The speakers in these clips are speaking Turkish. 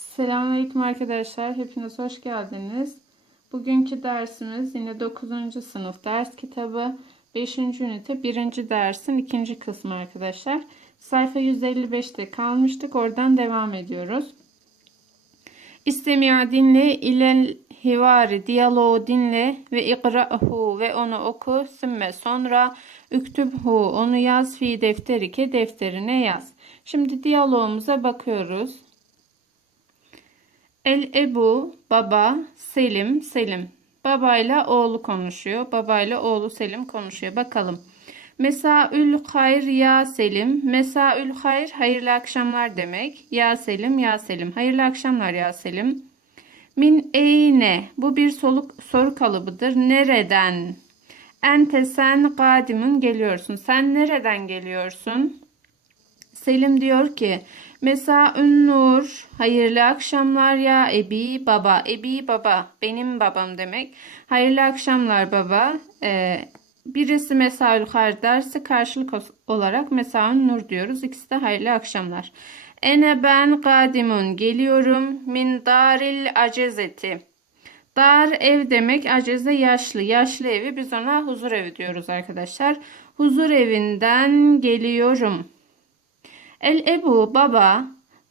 Selamünaleyküm arkadaşlar. Hepiniz hoş geldiniz. Bugünkü dersimiz yine 9. sınıf ders kitabı 5. ünite 1. dersin 2. kısmı arkadaşlar. Sayfa 155'te kalmıştık. Oradan devam ediyoruz. İstemiya dinle ilel hivari diyaloğu dinle ve ikra'hu ve onu oku sümme sonra üktübhu onu yaz fi defterike defterine yaz. Şimdi diyalogumuza bakıyoruz. El Ebu baba Selim Selim babayla oğlu konuşuyor. Babayla oğlu Selim konuşuyor. Bakalım. Mesaül hayr ya Selim. Mesaül hayr hayırlı akşamlar demek. Ya Selim ya Selim. Hayırlı akşamlar ya Selim. Min eyne. Bu bir soluk, soru kalıbıdır. Nereden? Ente sen kadimun geliyorsun. Sen nereden geliyorsun? Selim diyor ki Mesaün nur hayırlı akşamlar ya Ebi baba Ebi baba benim babam demek. Hayırlı akşamlar baba. Ee, birisi Mesaül har derse karşılık olarak Mesaün nur diyoruz. İkisi de hayırlı akşamlar. Ene ben kadimun geliyorum. Min daril acezeti. Dar ev demek aceze yaşlı yaşlı evi. Biz ona huzur evi diyoruz arkadaşlar. Huzur evinden geliyorum El Ebu baba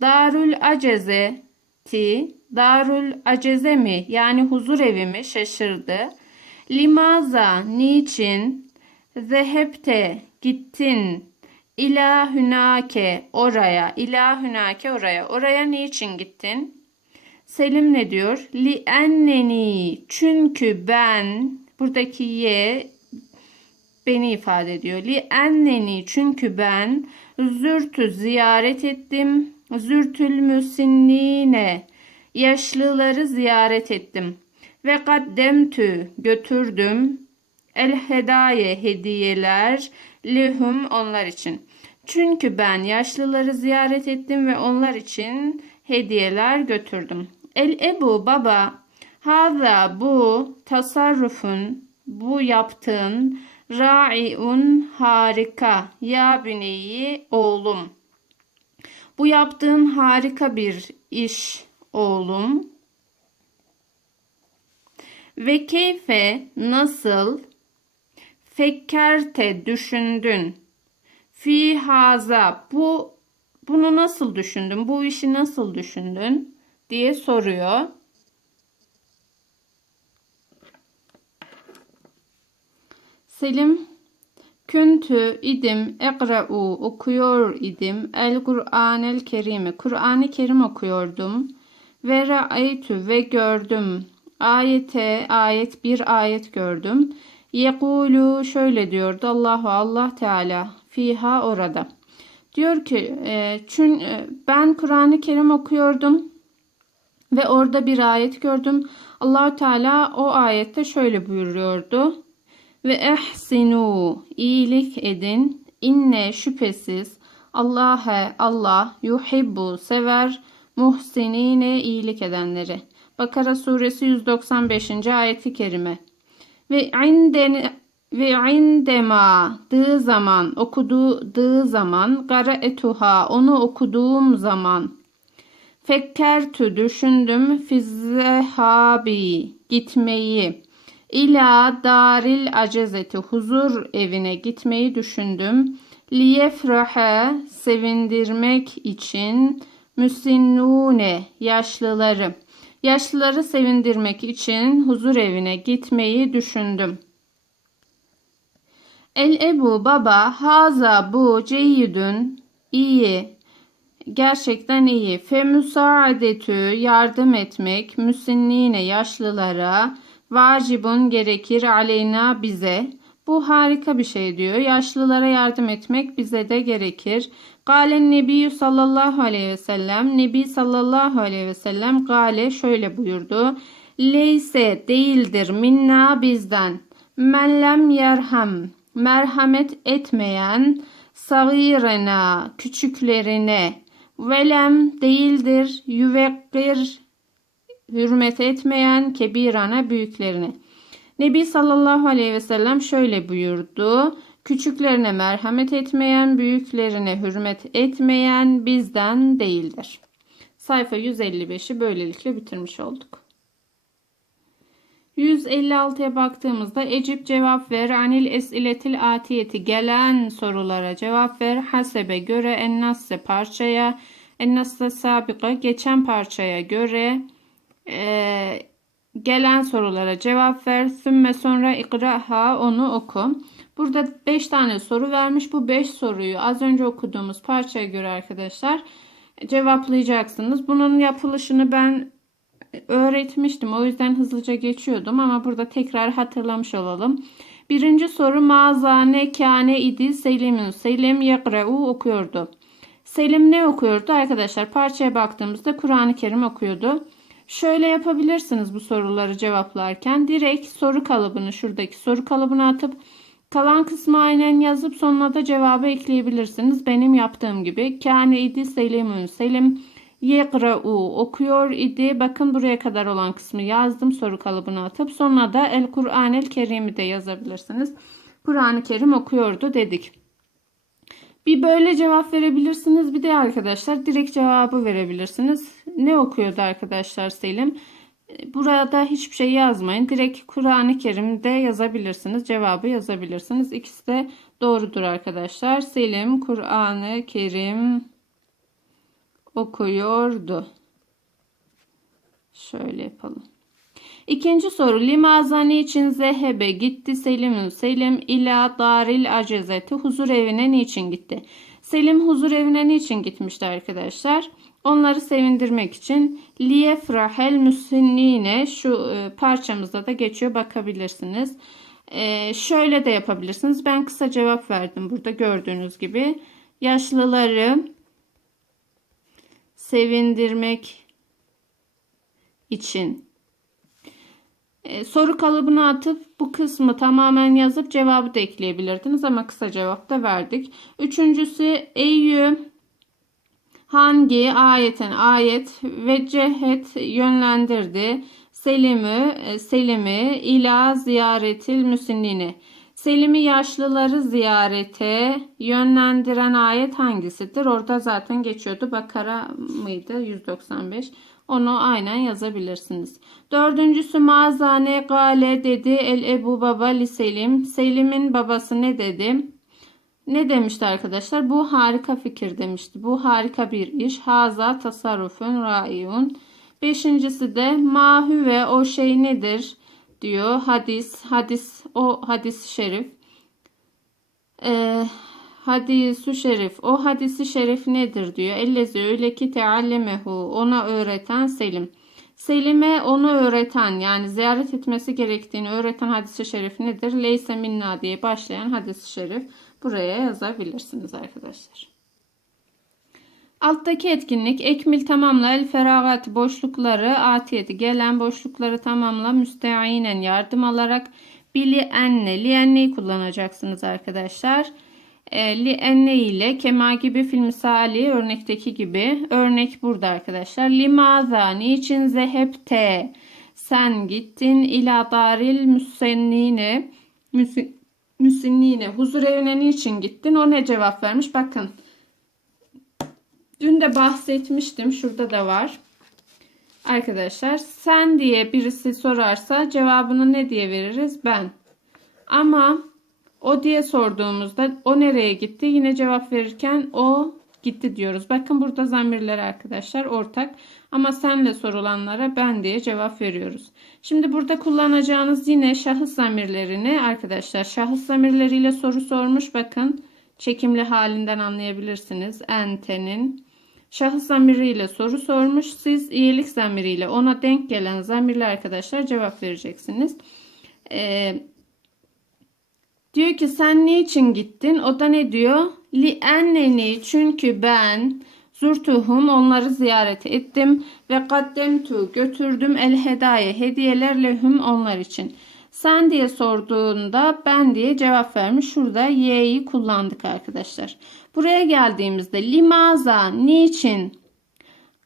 Darül Aceze ti Darül Aceze mi yani huzur evi mi şaşırdı. Limaza niçin zehepte gittin ila hünake oraya ila hünake oraya oraya niçin gittin? Selim ne diyor? Li enneni çünkü ben buradaki ye beni ifade ediyor. Li enneni çünkü ben zürtü ziyaret ettim. Zürtül müsinnine yaşlıları ziyaret ettim. Ve kaddemtü götürdüm. El hedaye hediyeler lehum onlar için. Çünkü ben yaşlıları ziyaret ettim ve onlar için hediyeler götürdüm. El ebu baba haza bu tasarrufun bu yaptığın Ra'iun harika. Ya büneyi oğlum. Bu yaptığın harika bir iş oğlum. Ve keyfe nasıl fekkerte düşündün. Fi haza bu bunu nasıl düşündün? Bu işi nasıl düşündün? diye soruyor. Selim Küntü idim ekra'u okuyor idim. El Kur'anel Kerim'i Kur'an-ı Kerim okuyordum. Ve ra'aytü ve gördüm. Ayete ayet bir ayet gördüm. Yekulu şöyle diyordu Allahu Allah Teala fiha orada. Diyor ki e, çün, e, ben Kur'an-ı Kerim okuyordum ve orada bir ayet gördüm. Allahu Teala o ayette şöyle buyuruyordu ve ehsinu iyilik edin. İnne şüphesiz Allah'e Allah yuhibbu sever muhsinine iyilik edenleri. Bakara suresi 195. ayeti kerime. Ve inden ve indema dığı zaman okuduğu zaman gara etuha onu okuduğum zaman fekkertü düşündüm fizzehabi gitmeyi İla daril acezeti huzur evine gitmeyi düşündüm. Liyefrahe sevindirmek için müsinnune yaşlıları yaşlıları sevindirmek için huzur evine gitmeyi düşündüm. El Ebu baba haza bu ceyyidün iyi gerçekten iyi. Fe müsaadetü yardım etmek müsinnine yaşlılara Vacibun gerekir aleyna bize. Bu harika bir şey diyor. Yaşlılara yardım etmek bize de gerekir. Galen Nebi sallallahu aleyhi ve sellem. Nebi sallallahu aleyhi ve sellem gale şöyle buyurdu. Leyse değildir minna bizden. Men lem yerham. Merhamet etmeyen sagirena küçüklerine velem değildir yüvekkir hürmet etmeyen kebirana büyüklerine. Nebi sallallahu aleyhi ve sellem şöyle buyurdu. Küçüklerine merhamet etmeyen, büyüklerine hürmet etmeyen bizden değildir. Sayfa 155'i böylelikle bitirmiş olduk. 156'ya baktığımızda Ecip cevap ver. Anil esiletil atiyeti gelen sorulara cevap ver. Hasebe göre ennasse parçaya ennasse sabika geçen parçaya göre e, gelen sorulara cevap ver. Sümme sonra ikraha onu oku. Burada 5 tane soru vermiş. Bu 5 soruyu az önce okuduğumuz parçaya göre arkadaşlar cevaplayacaksınız. Bunun yapılışını ben öğretmiştim. O yüzden hızlıca geçiyordum ama burada tekrar hatırlamış olalım. Birinci soru mazane kâne idi Selim'in. Selim yakra'u okuyordu. Selim ne okuyordu arkadaşlar? Parçaya baktığımızda Kur'an-ı Kerim okuyordu. Şöyle yapabilirsiniz bu soruları cevaplarken. Direkt soru kalıbını şuradaki soru kalıbına atıp kalan kısmı aynen yazıp sonuna da cevabı ekleyebilirsiniz. Benim yaptığım gibi. Kâne idi Selim'in. Selim yekra'u okuyor idi. Bakın buraya kadar olan kısmı yazdım soru kalıbına atıp sonra da El Kur'an-el Kerim'i de yazabilirsiniz. Kur'an-ı Kerim okuyordu dedik. Bir böyle cevap verebilirsiniz. Bir de arkadaşlar direkt cevabı verebilirsiniz. Ne okuyordu arkadaşlar Selim? Burada hiçbir şey yazmayın. Direkt Kur'an-ı Kerim'de yazabilirsiniz. Cevabı yazabilirsiniz. İkisi de doğrudur arkadaşlar. Selim Kur'an-ı Kerim okuyordu. Şöyle yapalım. İkinci soru. Limazani için zehebe gitti Selim'in. Selim ila daril acezeti. Huzur evine niçin gitti? Selim huzur evine niçin gitmişti arkadaşlar? Onları sevindirmek için liyefrahel müsinnine şu e, parçamızda da geçiyor bakabilirsiniz. E, şöyle de yapabilirsiniz. Ben kısa cevap verdim burada gördüğünüz gibi. Yaşlıları sevindirmek için e, soru kalıbına atıp bu kısmı tamamen yazıp cevabı da ekleyebilirdiniz ama kısa cevap da verdik. Üçüncüsü Eyyü hangi ayetin ayet ve cehet yönlendirdi Selim'i Selim'i ila ziyaretil müsinnini Selim'i yaşlıları ziyarete yönlendiren ayet hangisidir? Orada zaten geçiyordu. Bakara mıydı? 195. Onu aynen yazabilirsiniz. Dördüncüsü mazane gale dedi el ebu baba li Selim. Selim'in babası ne dedi? Ne demişti arkadaşlar? Bu harika fikir demişti. Bu harika bir iş. Haza tasarrufun raiun. Beşincisi de mahü ve o şey nedir? diyor. Hadis, hadis, o hadis şerif. Ee, hadis şerif. O hadisi şerif nedir diyor. Ellezi öyle ki teallemehu. Ona öğreten Selim. Selim'e onu öğreten yani ziyaret etmesi gerektiğini öğreten hadisi şerif nedir? Leyse minna diye başlayan hadisi şerif. Buraya yazabilirsiniz arkadaşlar. Alttaki etkinlik ekmil tamamla el feragat boşlukları atiyeti gelen boşlukları tamamla müsteinen yardım alarak bili enne li enneyi kullanacaksınız arkadaşlar. E, li enne ile kema gibi film misali örnekteki gibi örnek burada arkadaşlar. Limaza niçin zehepte sen gittin ila daril müsennine müsinnine huzur evine niçin gittin o ne cevap vermiş bakın Dün de bahsetmiştim. Şurada da var. Arkadaşlar sen diye birisi sorarsa cevabını ne diye veririz? Ben. Ama o diye sorduğumuzda o nereye gitti? Yine cevap verirken o gitti diyoruz. Bakın burada zamirler arkadaşlar ortak. Ama senle sorulanlara ben diye cevap veriyoruz. Şimdi burada kullanacağınız yine şahıs zamirlerini arkadaşlar şahıs zamirleriyle soru sormuş. Bakın çekimli halinden anlayabilirsiniz. Ente'nin Şahıs zamiriyle soru sormuş. Siz iyilik zamiriyle ona denk gelen zamirli arkadaşlar cevap vereceksiniz. Ee, diyor ki sen niçin gittin? O da ne diyor? Li enneni çünkü ben zurtuhum onları ziyaret ettim ve kaddemtu götürdüm el hedaye hediyeler lehum onlar için. Sen diye sorduğunda ben diye cevap vermiş. Şurada y'yi kullandık arkadaşlar. Buraya geldiğimizde limaza niçin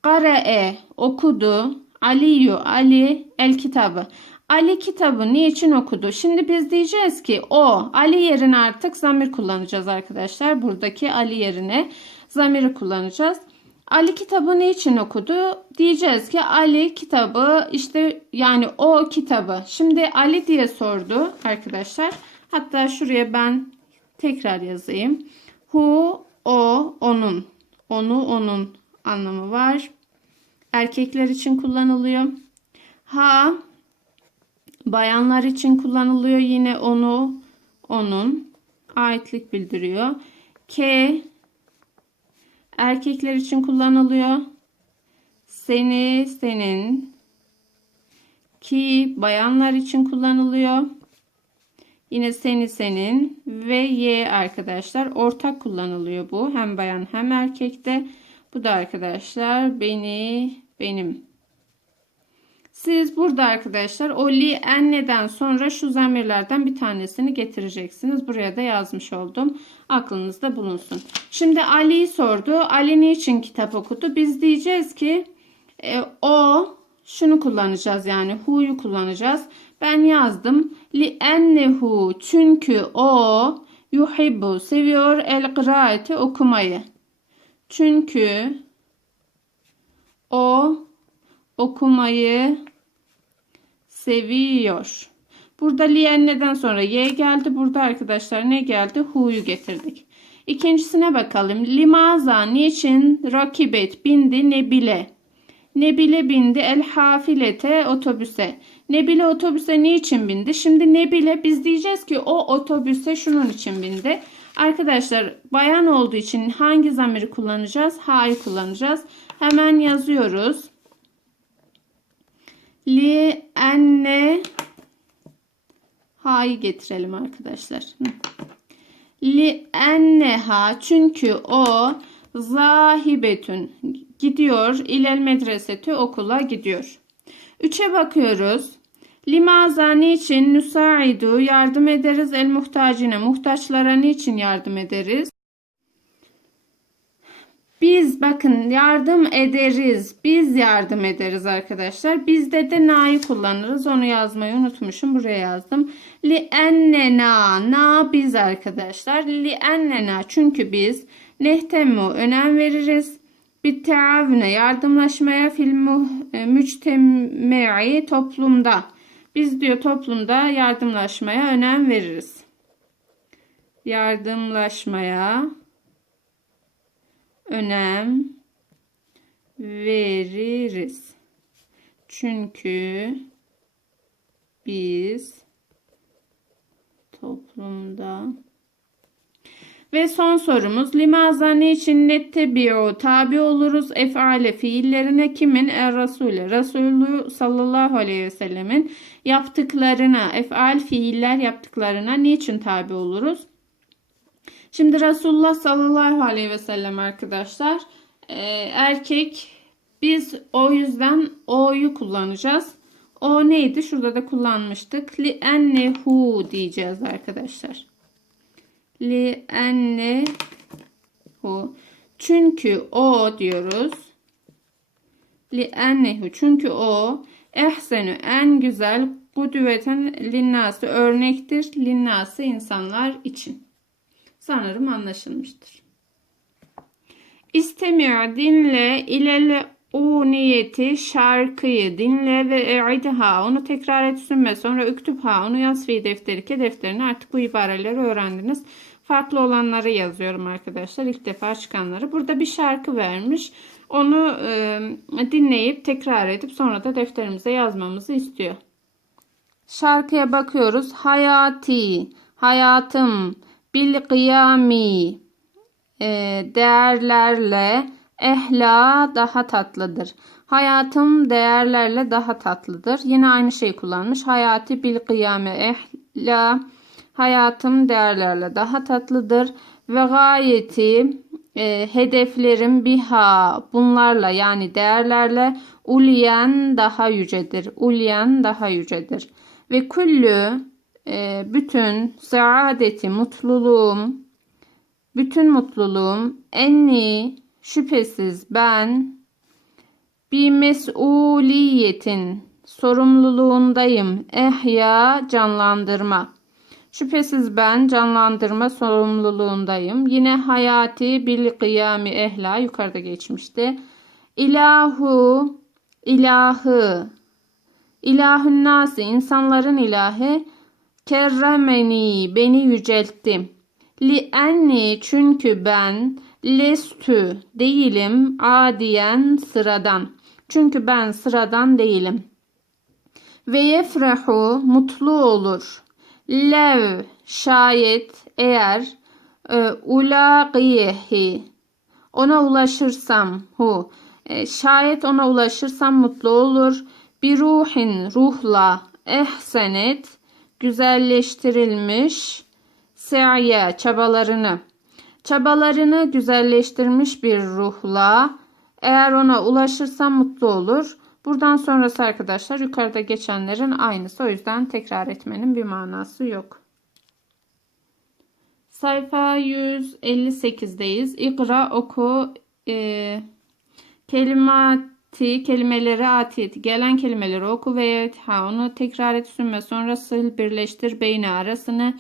Kare'e okudu Aliyu Ali el kitabı. Ali kitabı niçin okudu? Şimdi biz diyeceğiz ki o Ali yerine artık zamir kullanacağız arkadaşlar. Buradaki Ali yerine zamiri kullanacağız. Ali kitabı ne için okudu? Diyeceğiz ki Ali kitabı işte yani o kitabı. Şimdi Ali diye sordu arkadaşlar. Hatta şuraya ben tekrar yazayım. Hu, o, onun. Onu, onun anlamı var. Erkekler için kullanılıyor. Ha, bayanlar için kullanılıyor. Yine onu, onun. Aitlik bildiriyor. K, erkekler için kullanılıyor. Seni, senin. Ki, bayanlar için kullanılıyor. Yine seni senin ve y arkadaşlar ortak kullanılıyor bu. Hem bayan hem erkekte. Bu da arkadaşlar beni benim. Siz burada arkadaşlar o li enneden sonra şu zamirlerden bir tanesini getireceksiniz. Buraya da yazmış oldum. Aklınızda bulunsun. Şimdi Ali'yi sordu. Ali niçin kitap okudu? Biz diyeceğiz ki e, o şunu kullanacağız yani hu'yu kullanacağız. Ben yazdım. Li ennehu çünkü o yuhibbu seviyor el kıraati okumayı. Çünkü o okumayı seviyor. Burada lienneden sonra y geldi. Burada arkadaşlar ne geldi? Hu'yu getirdik. İkincisine bakalım. Limaza niçin rakibet bindi nebile. Nebile bindi el hafilete otobüse. Nebile otobüse niçin bindi? Şimdi Nebile biz diyeceğiz ki o otobüse şunun için bindi. Arkadaşlar bayan olduğu için hangi zamiri kullanacağız? Ha'yı kullanacağız. Hemen yazıyoruz. Li enne Ha'yı getirelim arkadaşlar. Li enneha çünkü o zahibetün gidiyor ilel medreseti okula gidiyor. Üçe bakıyoruz. Limaza niçin nusaidu yardım ederiz el muhtacine muhtaçlara niçin yardım ederiz? Biz bakın yardım ederiz. Biz yardım ederiz arkadaşlar. Bizde de na'yı kullanırız. Onu yazmayı unutmuşum. Buraya yazdım. Li ennena na biz arkadaşlar. Li ennena çünkü biz nehtemu önem veririz. Bir teavüne yardımlaşmaya fil müctemi'i toplumda. Biz diyor toplumda yardımlaşmaya önem veririz. Yardımlaşmaya önem veririz. Çünkü biz toplumda ve son sorumuz limaza niçin nettebi'u tabi oluruz efale fiillerine kimin er Resulü Resulü sallallahu aleyhi ve sellemin yaptıklarına efal fiiller yaptıklarına niçin tabi oluruz? Şimdi Resulullah sallallahu aleyhi ve sellem arkadaşlar e, erkek biz o yüzden o'yu kullanacağız. O neydi? Şurada da kullanmıştık. Li ennehu diyeceğiz arkadaşlar. Li ennehu çünkü o diyoruz. Li ennehu çünkü o ehsenü en güzel kudüveten linnası örnektir. Linnası insanlar için. Sanırım anlaşılmıştır. İstemiyor dinle ilele o niyeti şarkıyı dinle ve e'idha onu tekrar etsin ve sonra üktübha onu yaz fi defterike defterini artık bu ibareleri öğrendiniz. Farklı olanları yazıyorum arkadaşlar. İlk defa çıkanları. Burada bir şarkı vermiş. Onu e, dinleyip tekrar edip sonra da defterimize yazmamızı istiyor. Şarkıya bakıyoruz. Hayati, hayatım, bil kıyami, e, değerlerle ehla daha tatlıdır. Hayatım değerlerle daha tatlıdır. Yine aynı şey kullanmış. Hayati bil kıyame ehla hayatım değerlerle daha tatlıdır. Ve gayeti e, hedeflerim biha bunlarla yani değerlerle ulyen daha yücedir. Ulyen daha yücedir. Ve küllü bütün saadeti mutluluğum bütün mutluluğum enni şüphesiz ben bir mesuliyetin sorumluluğundayım. Ehya canlandırma. Şüphesiz ben canlandırma sorumluluğundayım. Yine hayati bil kıyami ehla yukarıda geçmişti. İlahu, ilahı, ilahün nasi, insanların ilahı, kerremeni, beni yüceltti. Li enni, çünkü ben, lestü, değilim, adiyen, sıradan. Çünkü ben sıradan değilim. Ve yefrehu, mutlu olur. Lev, şayet, eğer, e, ulaqiyehi, ona ulaşırsam, hu, e, şayet ona ulaşırsam mutlu olur. Bir ruhin, ruhla, ehsenet, güzelleştirilmiş, se'ye, çabalarını, çabalarını güzelleştirmiş bir ruhla, eğer ona ulaşırsam mutlu olur. Buradan sonrası arkadaşlar yukarıda geçenlerin aynısı. O yüzden tekrar etmenin bir manası yok. Sayfa 158'deyiz. İkra oku e, kelimati kelimeleri atiyeti gelen kelimeleri oku ve ha onu tekrar et sümme sonra sil birleştir beyni arasını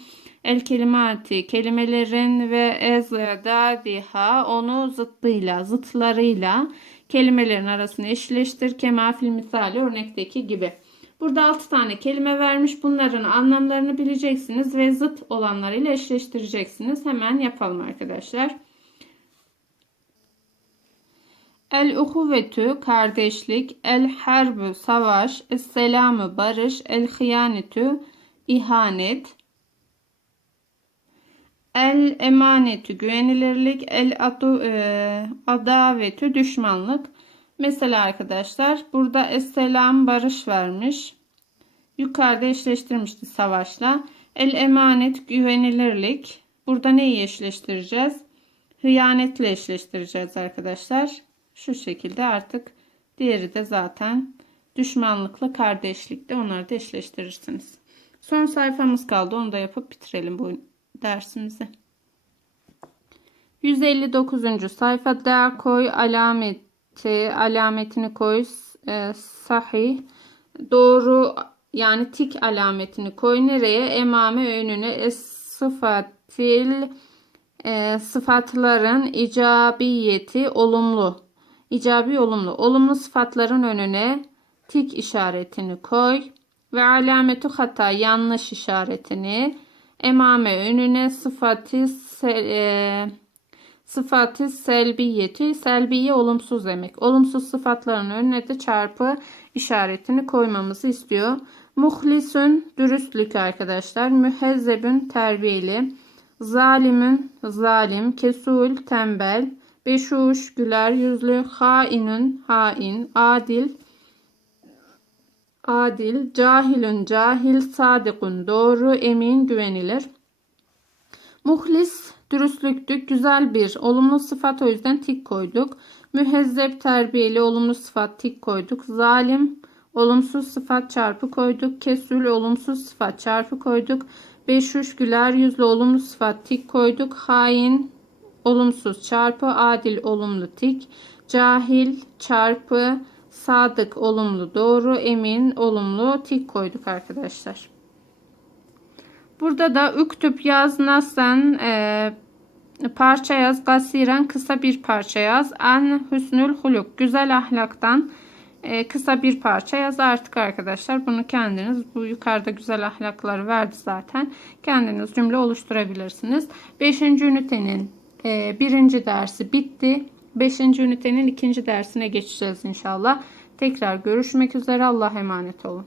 el kelimati kelimelerin ve ezdadiha onu zıttıyla zıtlarıyla kelimelerin arasını eşleştir. Kema fil misali örnekteki gibi. Burada 6 tane kelime vermiş. Bunların anlamlarını bileceksiniz ve zıt olanlarıyla eşleştireceksiniz. Hemen yapalım arkadaşlar. El uhuvvetü kardeşlik, el harbu savaş, es selamı barış, el hıyanetü ihanet, El emanetü güvenilirlik, el adu, e, adavetü düşmanlık. Mesela arkadaşlar burada esselam barış vermiş. Yukarıda eşleştirmişti savaşla. El emanet güvenilirlik. Burada neyi eşleştireceğiz? Hıyanetle eşleştireceğiz arkadaşlar. Şu şekilde artık diğeri de zaten düşmanlıkla kardeşlikte onları da eşleştirirsiniz. Son sayfamız kaldı. Onu da yapıp bitirelim bu dersimizi. 159. sayfada koy alameti alametini koy e, sahih doğru yani tik alametini koy nereye emame önüne es sıfatil e, sıfatların icabiyeti olumlu icabi olumlu olumlu sıfatların önüne tik işaretini koy ve alametu hata yanlış işaretini emame önüne sıfatı e, sıfatı selbiyeti selbiye olumsuz demek. Olumsuz sıfatların önüne de çarpı işaretini koymamızı istiyor. Muhlisun dürüstlük arkadaşlar. Mühezzebün terbiyeli. Zalimün zalim. Kesul tembel. Beşuş güler yüzlü. Hainün hain. Adil adil, cahilün cahil, sadıkun doğru, emin güvenilir. Muhlis dürüstlüktü, güzel bir olumlu sıfat o yüzden tik koyduk. Mühezzep terbiyeli olumlu sıfat tik koyduk. Zalim olumsuz sıfat çarpı koyduk. Kesül olumsuz sıfat çarpı koyduk. Beşuş güler yüzlü olumlu sıfat tik koyduk. Hain olumsuz çarpı adil olumlu tik. Cahil çarpı Sadık olumlu doğru. Emin olumlu tik koyduk arkadaşlar. Burada da üktüp yaz nasen e, parça yaz gasiren kısa bir parça yaz. En hüsnül huluk güzel ahlaktan e, kısa bir parça yaz artık arkadaşlar. Bunu kendiniz bu yukarıda güzel ahlakları verdi zaten. Kendiniz cümle oluşturabilirsiniz. 5. ünitenin birinci dersi bitti. 5. ünitenin ikinci dersine geçeceğiz inşallah. Tekrar görüşmek üzere. Allah'a emanet olun.